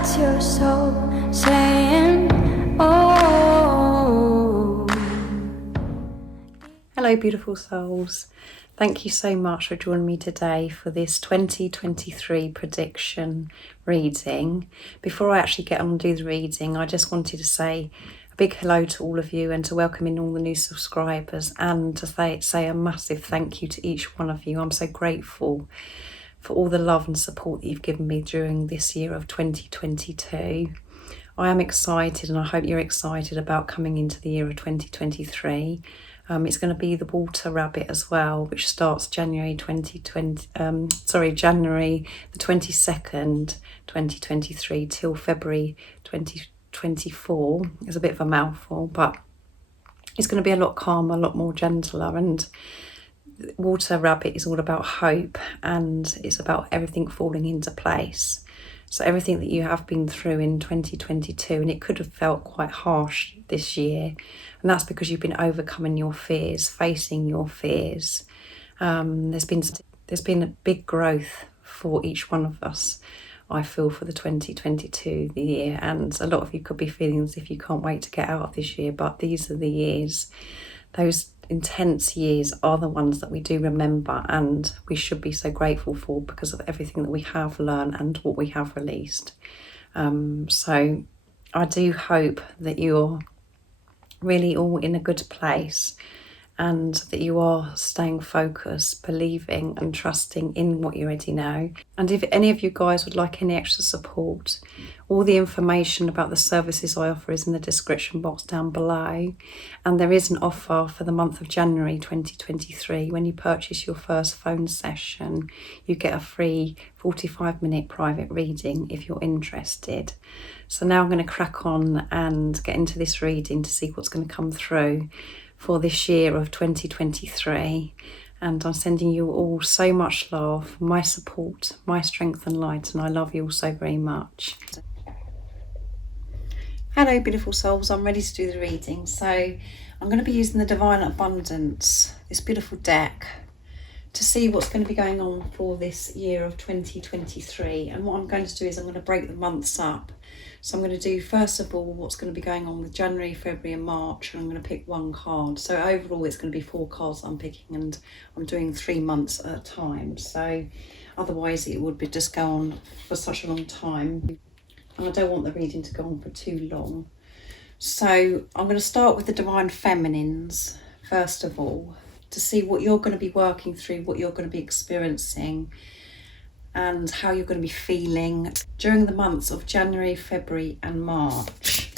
That's your soul saying, oh. Hello beautiful souls. Thank you so much for joining me today for this 2023 prediction reading. Before I actually get on and do the reading, I just wanted to say a big hello to all of you and to welcome in all the new subscribers and to say a massive thank you to each one of you. I'm so grateful for all the love and support that you've given me during this year of 2022. I am excited and I hope you're excited about coming into the year of 2023. It's going to be the Water Rabbit as well, which starts January the 22nd, 2023 till February 2024. It's a bit of a mouthful, but it's going to be a lot calmer, a lot more gentler, and Water Rabbit is all about hope and it's about everything falling into place. So everything that you have been through in 2022, and it could have felt quite harsh this year, and that's because you've been overcoming your fears, facing your fears. There's been a big growth for each one of us, I feel, for the 2022 the year, and a lot of you could be feeling as if you can't wait to get out of this year, but these are the years. Those intense years are the ones that we do remember, and we should be so grateful for because of everything that we have learned and what we have released. So I do hope that you're really all in a good place and that you are staying focused, believing and trusting in what you already know. And if any of you guys would like any extra support, all the information about the services I offer is in the description box down below. And there is an offer for the month of January 2023. When you purchase your first phone session, you get a free 45-minute private reading if you're interested. So now I'm going to crack on and get into this reading to see what's going to come through for this year of 2023, and I'm sending you all so much love, my support, my strength and light, and I love you all so very much. Hello beautiful souls, I'm ready to do the reading. So I'm going to be using the Divine Abundance, this beautiful deck, to see what's going to be going on for this year of 2023. And what I'm going to do is I'm going to break the months up. So I'm going to do, first of all, what's going to be going on with January, February and March, and I'm going to pick one card. So overall it's going to be 4 cards I'm picking, and I'm doing 3 months at a time. So otherwise it would be just go on for such a long time, and I don't want the reading to go on for too long. So I'm going to start with the Divine Feminines, first of all, to see what you're going to be working through, what you're going to be experiencing, and how you're going to be feeling during the months of January, February and March.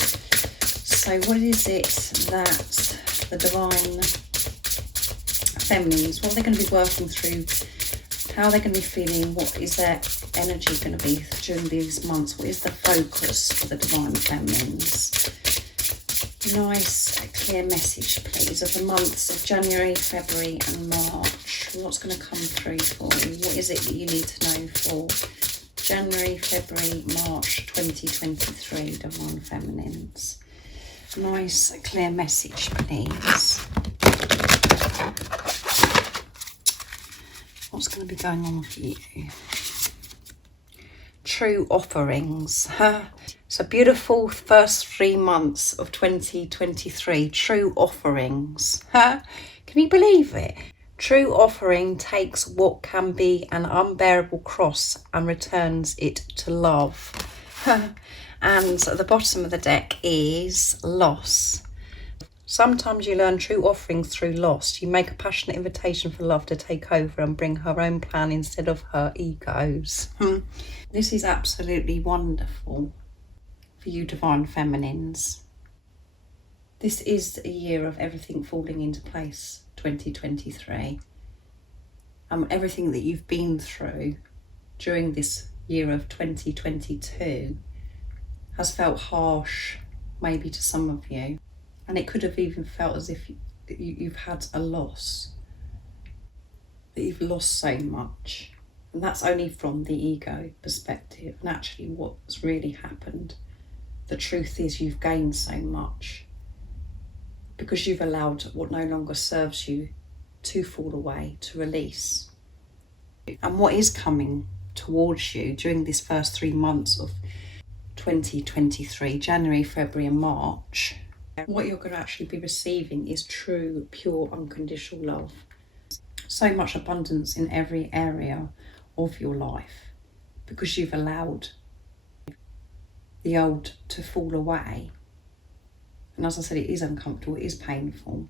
So what is it that the Divine Feminines, what they're going to be working through, how they're going to be feeling, what is their energy going to be during these months, what is the focus for the Divine Feminines? Nice clear message please of the months of January, February and March. What's going to come through for you? What is it that you need to know for January, February, March 2023, Divine Feminines? Nice clear message please. What's going to be going on for you? True offerings. So beautiful first 3 months of 2023. True offerings. Can you believe it? True offering takes what can be an unbearable cross and returns it to love. And at the bottom of the deck is loss. Sometimes you learn true offerings through loss. You make a passionate invitation for love to take over and bring her own plan instead of her egos. This is absolutely wonderful for you Divine Feminines. This is a year of everything falling into place, 2023. Everything that you've been through during this year of 2022 has felt harsh, maybe to some of you. And it could have even felt as if you've had a loss, that you've lost so much. And that's only from the ego perspective. And actually what's really happened, the truth is you've gained so much because you've allowed what no longer serves you to fall away, to release. And what is coming towards you during this first 3 months of 2023, January, February and March, what you're going to actually be receiving is true, pure, unconditional love. So much abundance in every area of your life because you've allowed the old to fall away. And as I said, it is uncomfortable, it is painful.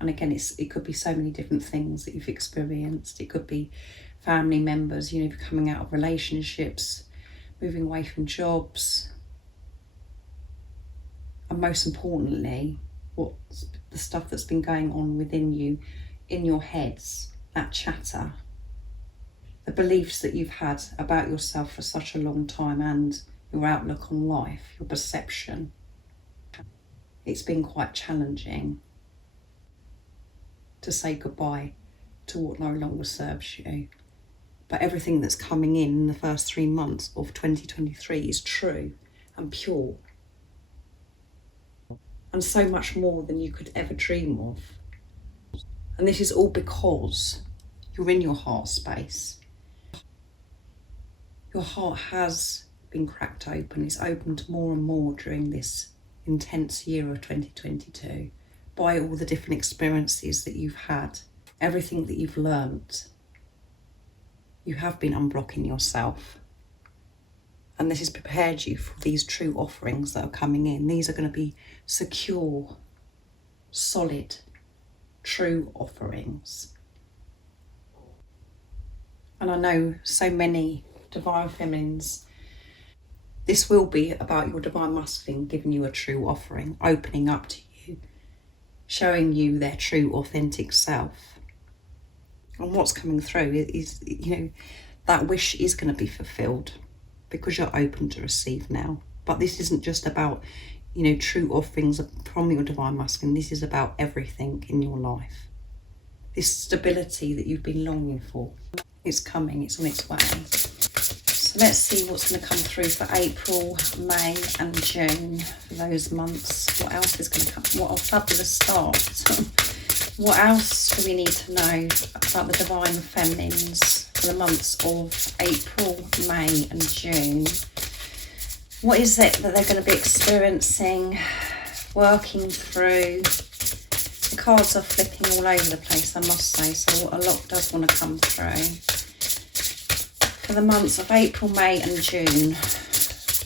And again, it could be so many different things that you've experienced. It could be family members, you know, coming out of relationships, moving away from jobs. And most importantly, what's the stuff that's been going on within you, in your heads, that chatter, the beliefs that you've had about yourself for such a long time and your outlook on life, your perception. It's been quite challenging to say goodbye to what no longer serves you. But everything that's coming in the first 3 months of 2023 is true and pure. And so much more than you could ever dream of. And this is all because you're in your heart space. Your heart has been cracked open. It's opened more and more during this intense year of 2022 by all the different experiences that you've had, everything that you've learnt. You have been unblocking yourself. And this has prepared you for these true offerings that are coming in. These are going to be secure, solid, true offerings. And I know so many divine feminines, this will be about your divine masculine giving you a true offering, opening up to you, showing you their true authentic self. And what's coming through is, you know, that wish is going to be fulfilled because you're open to receive now. But this isn't just about, you know, true offerings from your divine masculine. This is about everything in your life. This stability that you've been longing for, it's coming, it's on its way. So let's see what's going to come through for April, May and June, for those months. What else is going to come? What a fabulous start. What else do we need to know about the divine feminines for the months of April, May and June? What is it that they're going to be experiencing, working through? The cards are flipping all over the place, I must say, so a lot does want to come through. For the months of April, May and June,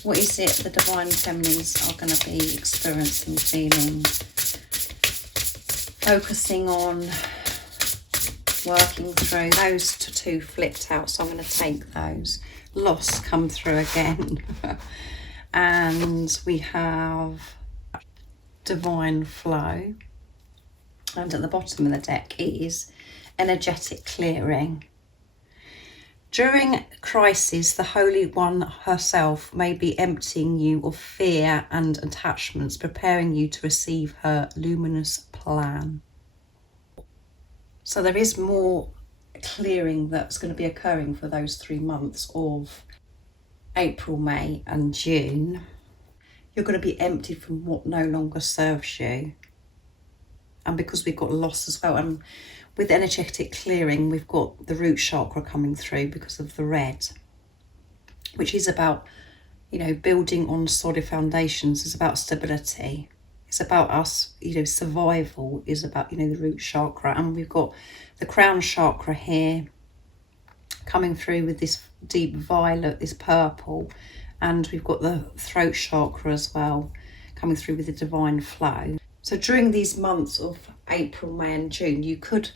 what is it the divine feminines are going to be experiencing, feeling, focusing on, working through? Those two flipped out, so I'm going to take those. Loss come through again. And we have divine flow. And at the bottom of the deck is energetic clearing. During crisis, the Holy One herself may be emptying you of fear and attachments, preparing you to receive her luminous plan. So there is more clearing that's going to be occurring for those 3 months of April, May and June. You're going to be emptied from what no longer serves you. And because we've got loss as well, and with energetic clearing, we've got the root chakra coming through because of the red, which is about, you know, building on solid foundations. It's about stability. It's about us, you know, survival is about, you know, the root chakra. And we've got the crown chakra here coming through with this deep violet, this purple. And we've got the throat chakra as well, coming through with the divine flow. So during these months of April, May and June, you could,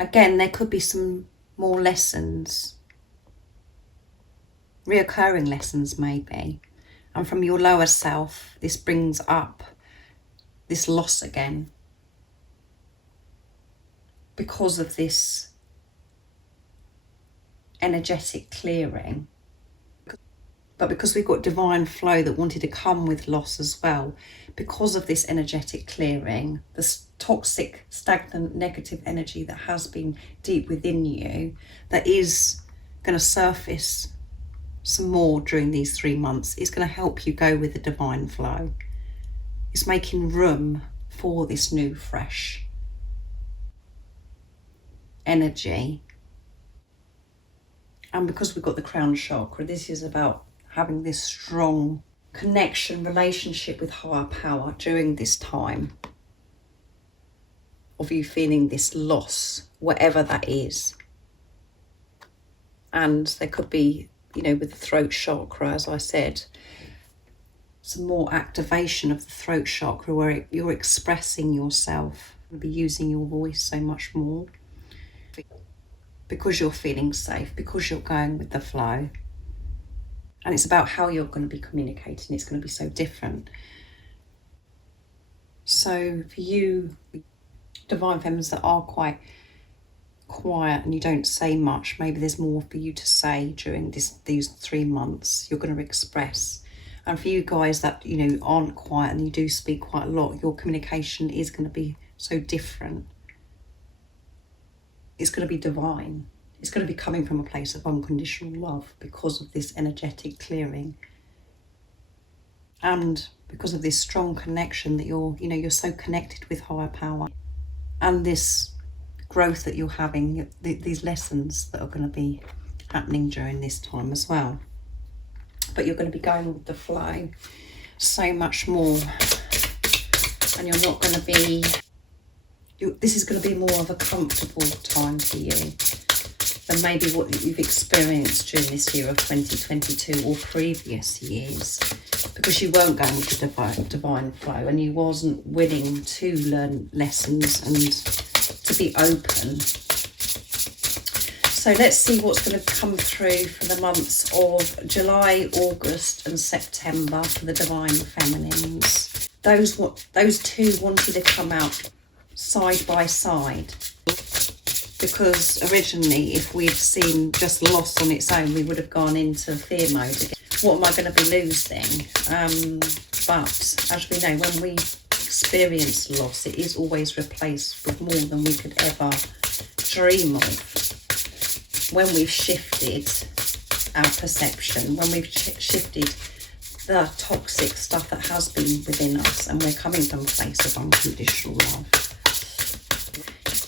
again, there could be some more lessons, reoccurring lessons maybe. And from your lower self, this brings up this loss again because of this energetic clearing. But because we've got divine flow that wanted to come with loss as well, because of this energetic clearing, this toxic, stagnant, negative energy that has been deep within you, that is going to surface some more during these 3 months, is going to help you go with the divine flow. It's making room for this new, fresh energy. And because we've got the crown chakra, this is about having this strong connection, relationship with higher power during this time of you feeling this loss, whatever that is. And there could be, you know, with the throat chakra, as I said, some more activation of the throat chakra where you're expressing yourself. You'll be using your voice so much more because you're feeling safe, because you're going with the flow. And it's about how you're going to be communicating. It's going to be so different. So for you, divine feminines that are quite quiet and you don't say much, maybe there's more for you to say during these 3 months. You're going to express. And for you guys that, you know, aren't quiet and you do speak quite a lot, your communication is going to be so different. It's going to be divine. It's going to be coming from a place of unconditional love because of this energetic clearing. And because of this strong connection that you're so connected with higher power. And this growth that you're having, these lessons that are going to be happening during this time as well. But you're going to be going with the flow so much more. And you're not going to be... this is going to be more of a comfortable time for you than maybe what you've experienced during this year of 2022 or previous years, because you weren't going with the divine flow and you wasn't willing to learn lessons and to be open. So let's see what's going to come through for the months of July, August and September for the divine feminines. Those two wanted to come out side by side, because originally if we'd seen just loss on its own, we would have gone into fear mode again. What am I going to be losing? But as we know, when we experience loss, it is always replaced with more than we could ever dream of. When we've shifted our perception, when we've shifted the toxic stuff that has been within us, and we're coming from a place of unconditional love.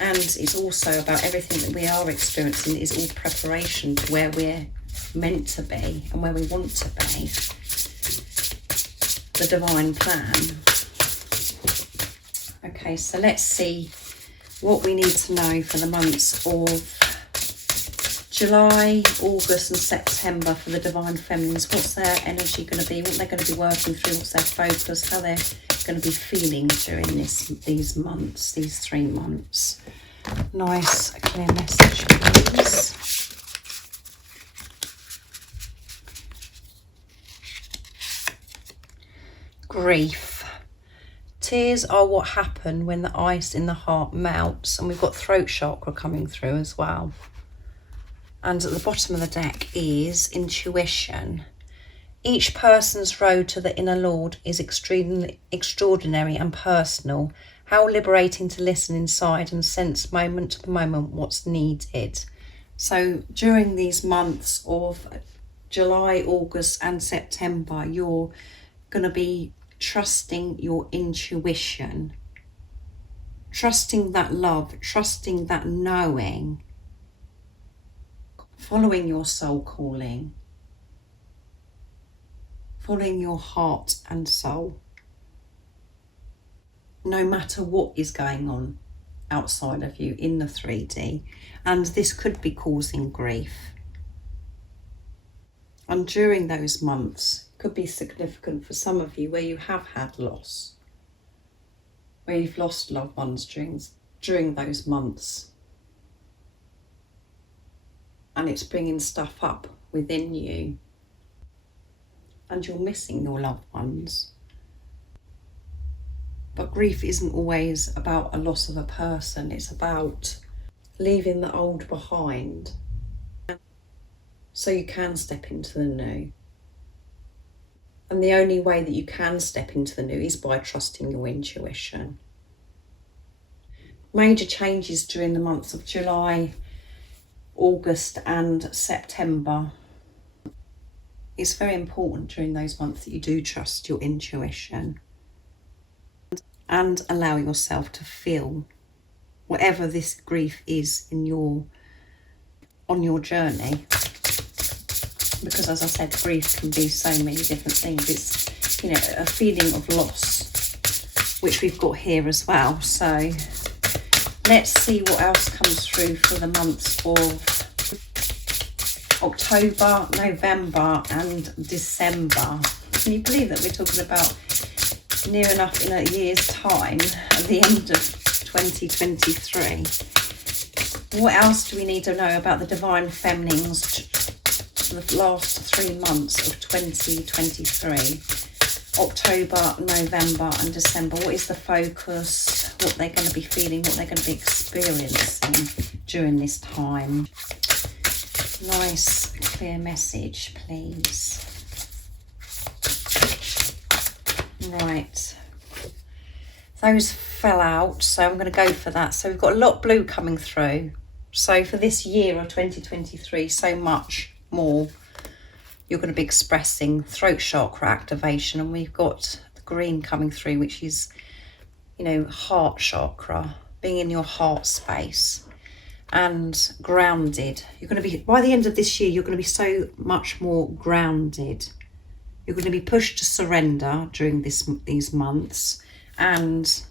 And it's also about everything that we are experiencing is all preparation to where we're meant to be and where we want to be. The divine plan. Okay, so let's see what we need to know for the months of July, August and September for the divine feminines. What's their energy going to be? What they're going to be working through? What's their focus? How they're going to be feeling during these months, these 3 months. Nice, clear message, please. Grief. Tears are what happen when the ice in the heart melts, and we've got throat chakra coming through as well. And at the bottom of the deck is intuition. Each person's road to the inner Lord is extraordinary and personal. How liberating to listen inside and sense moment to moment what's needed. So during these months of July, August and September, you're going to be trusting your intuition. Trusting that love, trusting that knowing. Following your soul calling. Following your heart and soul. No matter what is going on outside of you in the 3D. And this could be causing grief. And during those months, it could be significant for some of you where you have had loss. Where you've lost loved ones during those months. And it's bringing stuff up within you. And you're missing your loved ones. But grief isn't always about a loss of a person. It's about leaving the old behind so you can step into the new. And the only way that you can step into the new is by trusting your intuition. Major changes during the months of July, August and September. It's very important during those months that you do trust your intuition and allow yourself to feel whatever this grief is on your journey. because as I said, grief can be so many different things. It's, you know, a feeling of loss, which we've got here as well. So let's see what else comes through for the months of October, November and December. Can you believe that we're talking about near enough in a year's time at the end of 2023? What else do we need to know about the Divine Feminines for the last 3 months of 2023? October, November and December. What is the focus? What they're going to be feeling, what they're going to be experiencing during this time? Nice, clear message, please. Right. Those fell out, so I'm going to go for that. So we've got a lot of blue coming through. So for this year of 2023, so much more you're going to be expressing. Throat chakra activation, and we've got the green coming through, which is, you know, heart chakra, being in your heart space and grounded. You're going to be, by the end of this year, you're going to be so much more grounded. You're going to be pushed to surrender during these months. And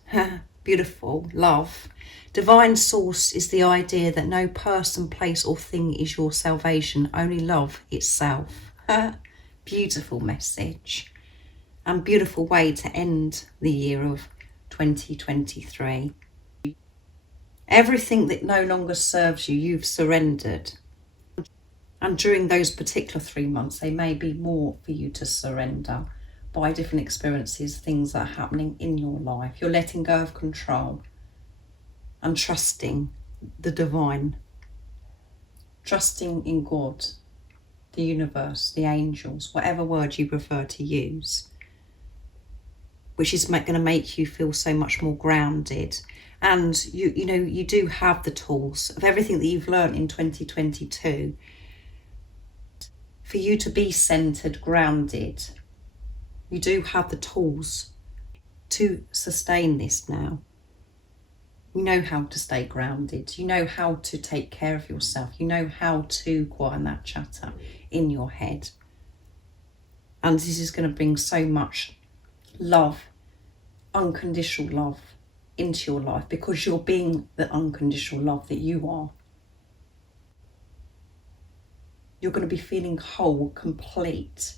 beautiful love. Divine source is the idea that no person, place or thing is your salvation, only love itself. Beautiful message and beautiful way to end the year of 2023. Everything that no longer serves you, you've surrendered. And during those particular 3 months, there may be more for you to surrender by different experiences, things that are happening in your life. You're letting go of control and trusting the divine, trusting in God, the universe, the angels, whatever word you prefer to use, which is going to make you feel so much more grounded. And you know, you do have the tools of everything that you've learned in 2022 for you to be centered, grounded. You do have the tools to sustain this now. You know how to stay grounded. You know how to take care of yourself. You know how to quiet that chatter in your head. And this is going to bring so much love, unconditional love into your life, because you're being the unconditional love that you are. You're going to be feeling whole, complete,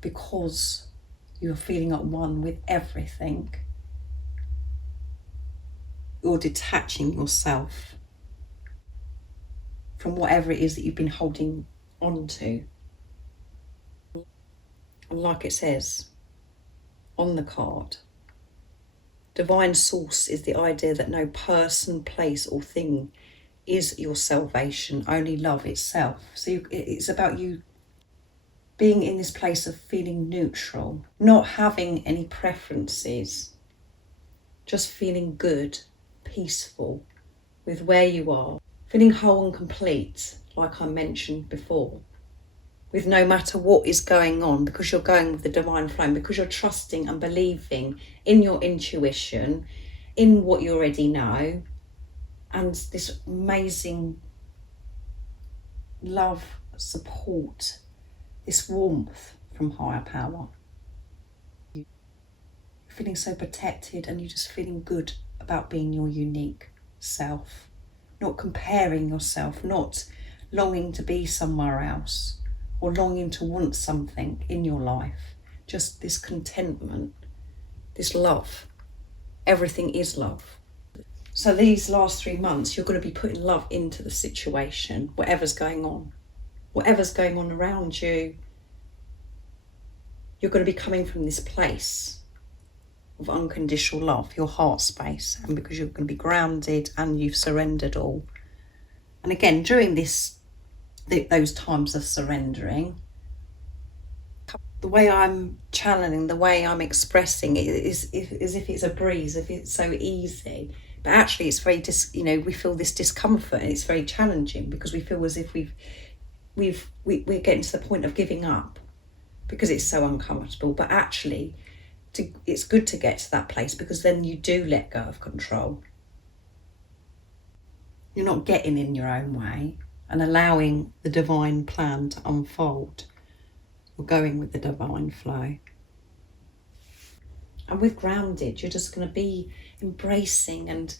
because you're feeling at one with everything. You're detaching yourself from whatever it is that you've been holding on to. And like it says on the card, divine source is the idea that no person, place or thing is your salvation, only love itself. So it's about you being in this place of feeling neutral, not having any preferences, just feeling good, peaceful with where you are, feeling whole and complete, like I mentioned before, with no matter what is going on, because you're going with the divine flame, because you're trusting and believing in your intuition, in what you already know, and this amazing love, support, this warmth from higher power. You're feeling so protected, and you're just feeling good about being your unique self, not comparing yourself, not longing to be somewhere else or longing to want something in your life. Just this contentment, this love. Everything is love. So these last 3 months, you're going to be putting love into the situation, whatever's going on around you. You're going to be coming from this place of unconditional love, your heart space, and because you're going to be grounded and you've surrendered all. And again, during those times of surrendering, the way I'm channeling, the way I'm expressing it is as if it's a breeze, if it's so easy. But actually, it's very we feel this discomfort, and it's very challenging because we feel as if we're getting to the point of giving up because it's so uncomfortable. But actually, it's good to get to that place, because then you do let go of control. You're not getting in your own way. and allowing the divine plan to unfold. You're going with the divine flow. And with grounded, you're just going to be embracing and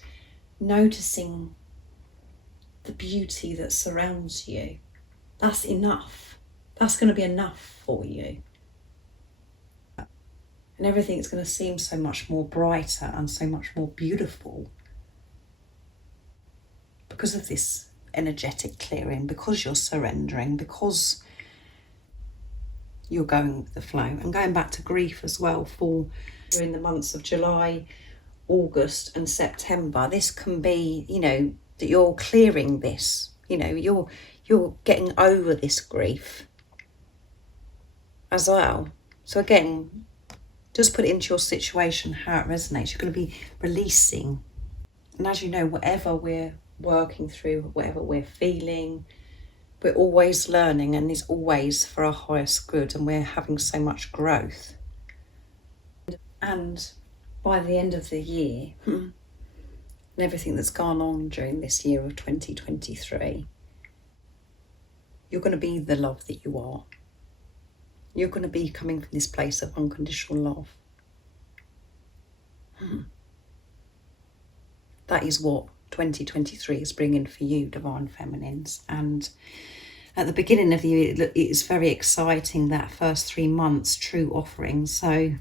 noticing the beauty that surrounds you. That's enough. That's going to be enough for you. And everything's going to seem so much more brighter and so much more beautiful because of this energetic clearing, because you're surrendering, because you're going with the flow. And going back to grief as well, for during the months of July, August and September, this can be, that you're clearing this, you're getting over this grief as well. So again, just put it into your situation, how it resonates. You're going to be releasing. And as you know, whatever we're working through, whatever we're feeling, we're always learning, and it's always for our highest good, and we're having so much growth. And by the end of the year, and everything that's gone on during this year of 2023, you're going to be the love that you are. You're going to be coming from this place of unconditional love. That is what 2023 is bringing for you, Divine Feminines. And at the beginning of the year, it's very exciting, that first 3 months, true offering. So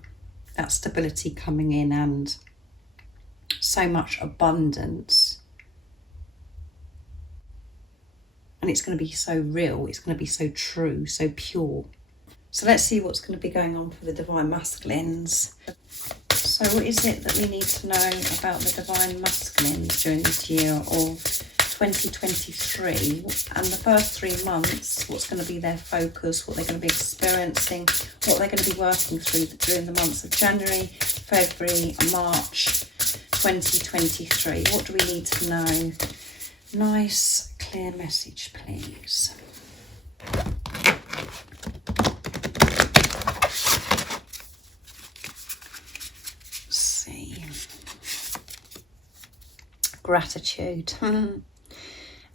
that stability coming in and so much abundance. And it's going to be so real. It's going to be so true, so pure. So let's see what's going to be going on for the Divine Masculines. So what is it that we need to know about the Divine Masculines during this year of 2023? And the first 3 months, what's going to be their focus, what they're going to be experiencing, what they're going to be working through during the months of January, February, March 2023. What do we need to know? Nice, clear message, please. Gratitude.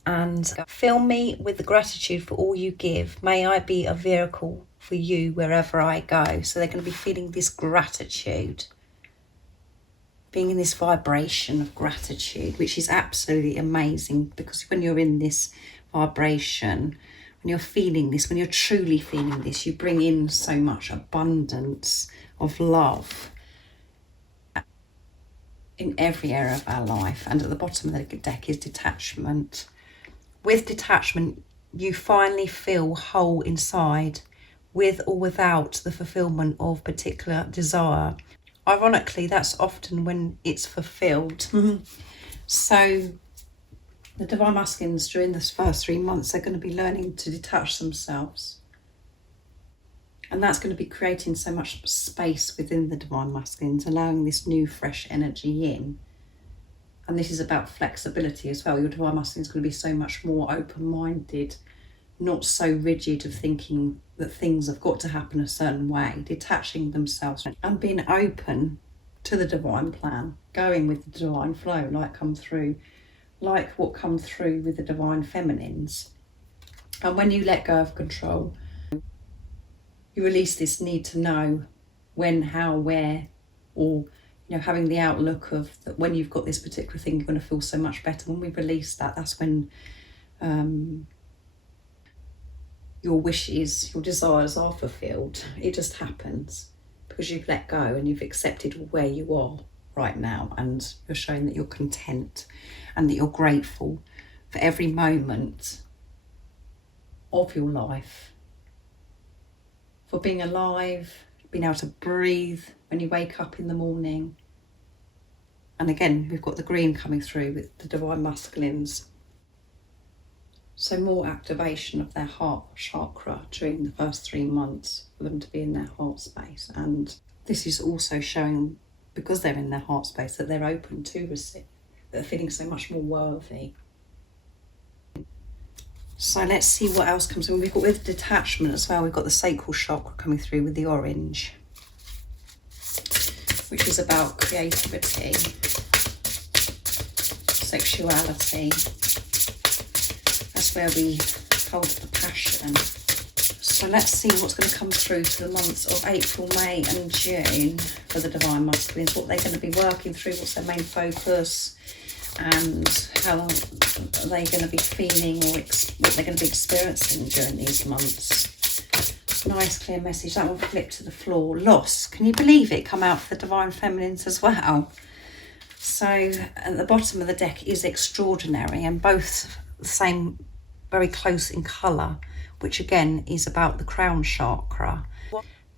And fill me with the gratitude for all you give. May I be a vehicle for you wherever I go. So they're going to be feeling this gratitude, being in this vibration of gratitude, which is absolutely amazing, because when you're in this vibration, when you're feeling this, when you're truly feeling this, you bring in so much abundance of love in every area of our life. And at the bottom of the deck is detachment. With detachment, you finally feel whole inside, with or without the fulfillment of particular desire. Ironically, that's often when it's fulfilled. So the Divine Masculines during this first 3 months, they're going to be learning to detach themselves. And that's going to be creating so much space within the Divine Masculines, allowing this new, fresh energy in. And this is about flexibility as well. Your Divine Masculine is going to be so much more open-minded, not so rigid of thinking that things have got to happen a certain way, detaching themselves and being open to the divine plan, going with the divine flow, like what come through with the Divine Feminines. And when you let go of control, you release this need to know when, how, where, or having the outlook of that when you've got this particular thing, you're going to feel so much better. When we release that, that's when your wishes, your desires are fulfilled. It just happens because you've let go and you've accepted where you are right now, and you're showing that you're content and that you're grateful for every moment of your life, for being alive, being able to breathe when you wake up in the morning. And again, we've got the green coming through with the Divine Masculines. So more activation of their heart chakra during the first 3 months for them to be in their heart space. And this is also showing, because they're in their heart space, that they're open to receive, that they're feeling so much more worthy. So let's see what else comes in. We've got with detachment as well, we've got the sacral chakra coming through with the orange, which is about creativity, sexuality. As That's where we hold the passion. So let's see what's going to come through for the months of April, May and June for the Divine Masculines. What they're going to be working through, what's their main focus, and how are they going to be feeling, or what they're going to be experiencing during these months. Nice clear message. That one flipped to the floor. Loss. Can you believe it? Come out for the Divine Feminines as well. So at the bottom of the deck is extraordinary, and both the same, very close in colour, which again is about the crown chakra.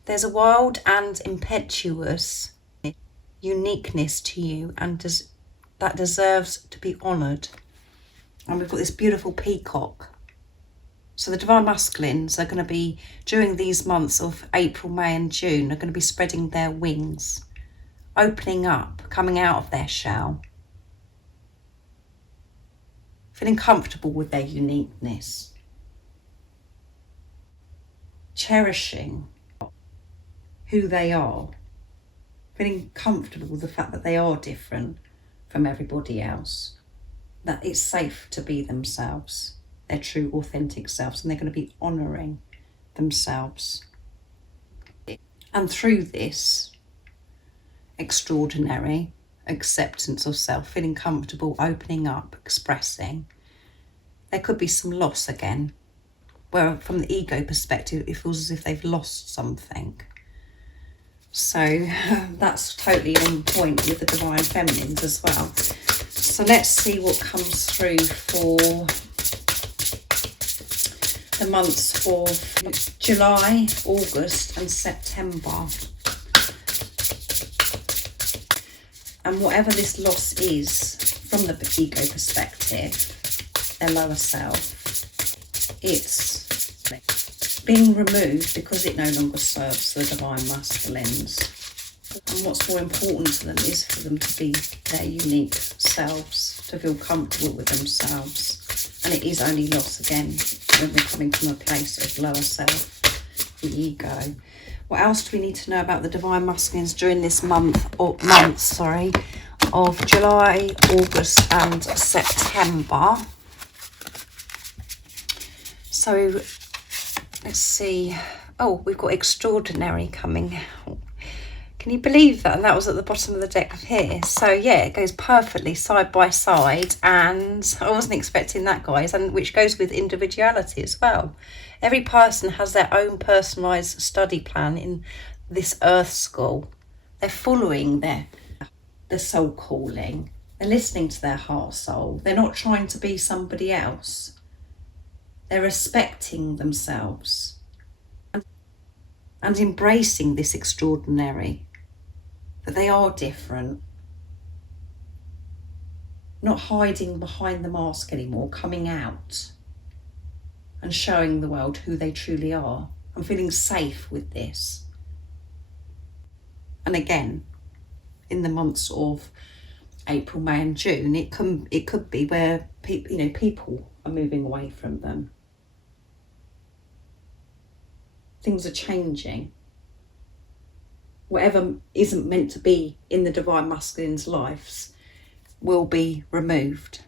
There's a wild and impetuous uniqueness to you, and that deserves to be honoured. And we've got this beautiful peacock. So the Divine Masculines are going to be, during these months of April, May and June, are going to be spreading their wings, opening up, coming out of their shell, feeling comfortable with their uniqueness, cherishing who they are, feeling comfortable with the fact that they are different from everybody else, that it's safe to be themselves, their true authentic selves, and they're going to be honouring themselves. And through this extraordinary acceptance of self, feeling comfortable, opening up, expressing, there could be some loss again, where from the ego perspective it feels as if they've lost something. So that's totally on point with the Divine Feminines as well. So let's see what comes through for the months of July, August and September. And whatever this loss is from the ego perspective, their lower self, it's being removed because it no longer serves the Divine Masculines. And what's more important to them is for them to be their unique selves, to feel comfortable with themselves. And it is only loss again when we're coming from a place of lower self, the ego. What else do we need to know about the Divine Masculines during this months of July, August and September? So let's see. Oh, we've got extraordinary coming out. Can you believe that? And that was at the bottom of the deck here. So yeah, it goes perfectly side by side, and I wasn't expecting that, guys, and which goes with individuality as well. Every person has their own personalised study plan in this earth school. They're following their soul calling. They're listening to their heart soul. They're not trying to be somebody else. They're respecting themselves and embracing this extraordinary, that they are different. Not hiding behind the mask anymore, coming out and showing the world who they truly are. I'm feeling safe with this. And again, in the months of April, May and June, it could be where people are moving away from them. Things are changing. Whatever isn't meant to be in the Divine Masculines' lives will be removed.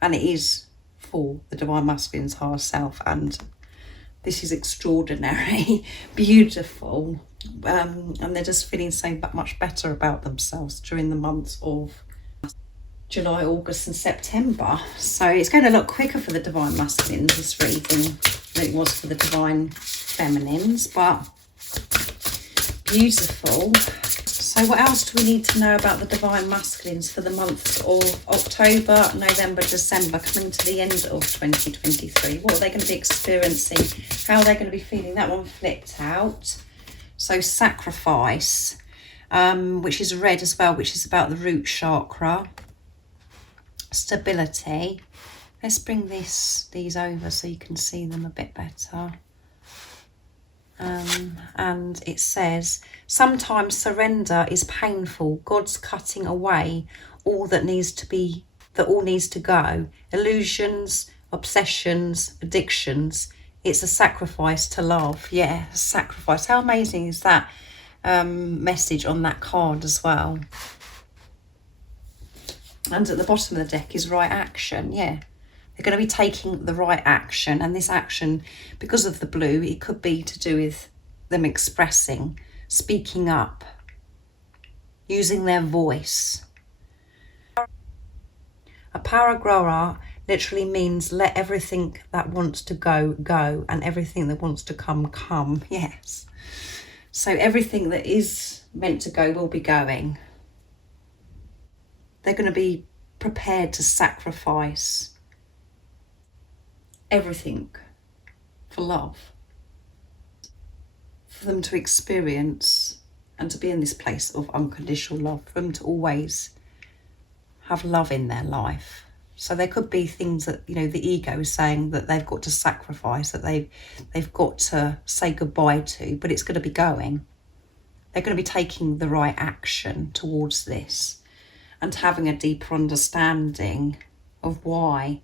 And it is for the Divine Masculines' higher self, and this is extraordinary, beautiful, and they're just feeling so much better about themselves during the months of July, August and September. So it's going a lot quicker for the Divine Masculines, this reading, than it was for the Divine Feminines, but beautiful. So what else do we need to know about the Divine Masculines for the months of October, November, December, coming to the end of 2023? What are they going to be experiencing? How are they going to be feeling? That one flipped out. So sacrifice, which is red as well, which is about the root chakra. Stability. Let's bring these over so you can see them a bit better. And it says, sometimes surrender is painful. God's cutting away all that needs to go. Illusions, obsessions, addictions. It's a sacrifice to love. Yeah, a sacrifice. How amazing is that message on that card as well? And at the bottom of the deck is right action. Yeah, they're going to be taking the right action, and this action, because of the blue, it could be to do with them expressing, speaking up, using their voice. A paragraph literally means let everything that wants to go, go, and everything that wants to come, come. Yes. So everything that is meant to go will be going. They're going to be prepared to sacrifice everything for love, for them to experience and to be in this place of unconditional love, for them to always have love in their life. So there could be things that, you know, the ego is saying that they've got to sacrifice, that they've got to say goodbye to, but it's going to be going. They're going to be taking the right action towards this and having a deeper understanding of why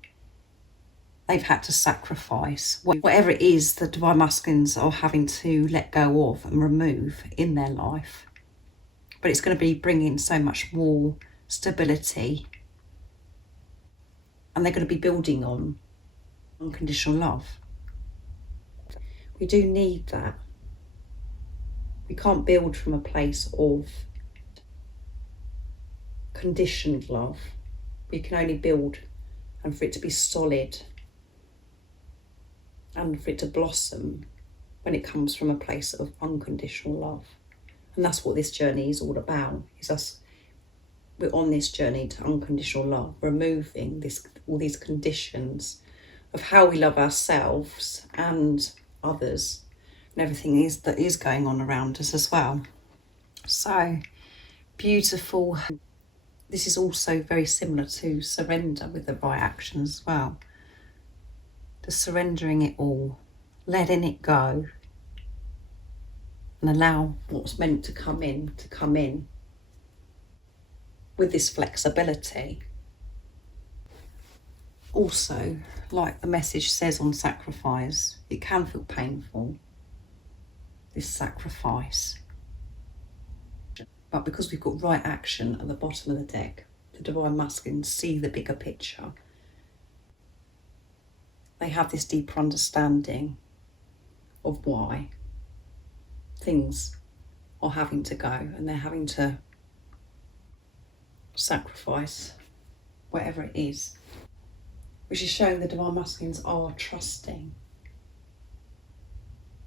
they've had to sacrifice whatever it is that divine masculines are having to let go of and remove in their life. But it's going to be bringing so much more stability, and they're going to be building on unconditional love. We do need that. We can't build from a place of conditioned love. We can only build, and for it to be solid and for it to blossom, when it comes from a place of unconditional love. And that's what this journey is all about, is us. We're on this journey to unconditional love, removing all these conditions of how we love ourselves and others, and everything that is going on around us as well. So beautiful. This is also very similar to surrender with the right action as well. Just surrendering it all, letting it go, and allow what's meant to come in with this flexibility. Also, like the message says on sacrifice, it can feel painful, this sacrifice. But because we've got right action at the bottom of the deck, the divine masculines see the bigger picture. They have this deeper understanding of why things are having to go, and they're having to sacrifice whatever it is, which is showing the divine masculines are trusting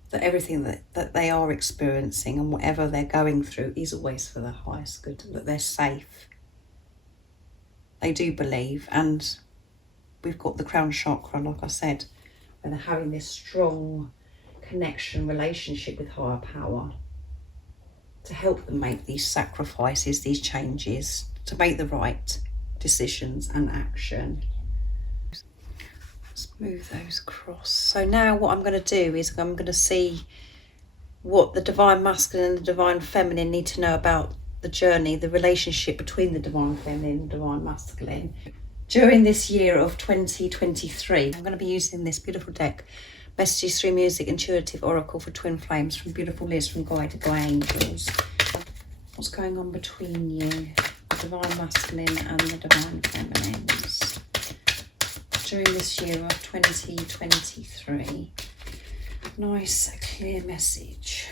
that everything that they are experiencing and whatever they're going through is always for their highest good, that they're safe. They do believe, and we've got the crown chakra, like I said, where they're having this strong connection, relationship with higher power to help them make these sacrifices, these changes, to make the right decisions and action. Let's move those across. So now what I'm going to do is I'm going to see what the divine masculine and the divine feminine need to know about the journey, the relationship between the divine feminine and the divine masculine during this year of 2023. I'm going to be using this beautiful deck, Messages Through Music Intuitive Oracle for Twin Flames, from beautiful Liz, from Guided by Angels. What's going on between you, the divine masculine and the divine feminines, during this year of 2023? Nice, clear message.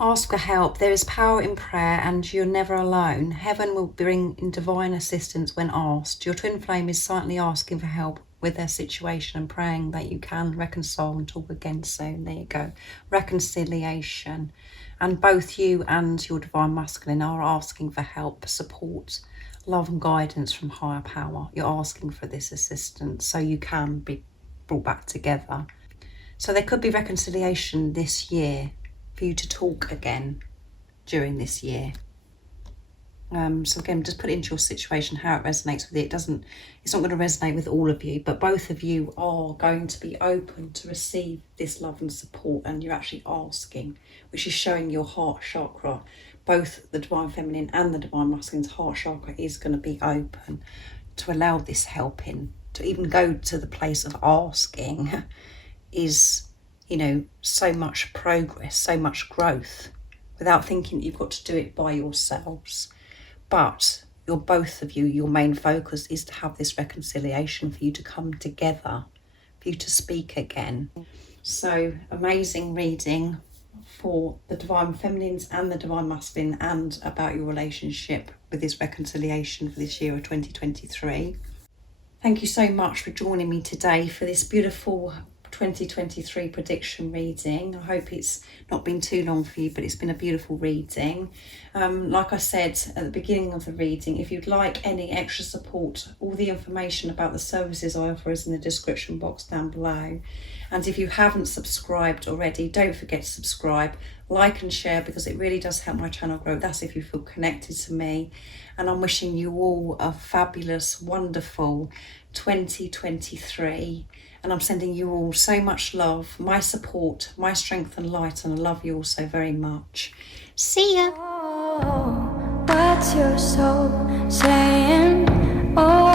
Ask for help. There is power in prayer, and you're never alone. Heaven will bring in divine assistance when asked. Your twin flame is silently asking for help with their situation and praying that you can reconcile and talk again soon. There you go. Reconciliation. And both you and your divine masculine are asking for help, support, love and guidance from higher power. You're asking for this assistance so you can be brought back together. So there could be reconciliation this year for you to talk again during this year. So again, just put it into your situation, how it resonates with it. It's not going to resonate with all of you, but both of you are going to be open to receive this love and support, and you're actually asking, which is showing your heart chakra. Both the divine feminine and the divine masculine's heart chakra is going to be open to allow this help in. To even go to the place of asking is, you know, so much progress, so much growth without thinking that you've got to do it by yourselves. But you're both of you, your main focus is to have this reconciliation, for you to come together, for you to speak again. So amazing reading for the Divine Feminines and the Divine Masculine, and about your relationship with this reconciliation for this year of 2023. Thank you so much for joining me today for this beautiful 2023 prediction reading. I hope it's not been too long for you, but it's been a beautiful reading. Like I said at the beginning of the reading, if you'd like any extra support, all the information about the services I offer is in the description box down below. And if you haven't subscribed already, don't forget to subscribe, like and share, because it really does help my channel grow. That's if you feel connected to me. And I'm wishing you all a fabulous, wonderful 2023. And I'm sending you all so much love, my support, my strength and light, and I love you all so very much. See ya. Oh, what's your soul saying? Oh.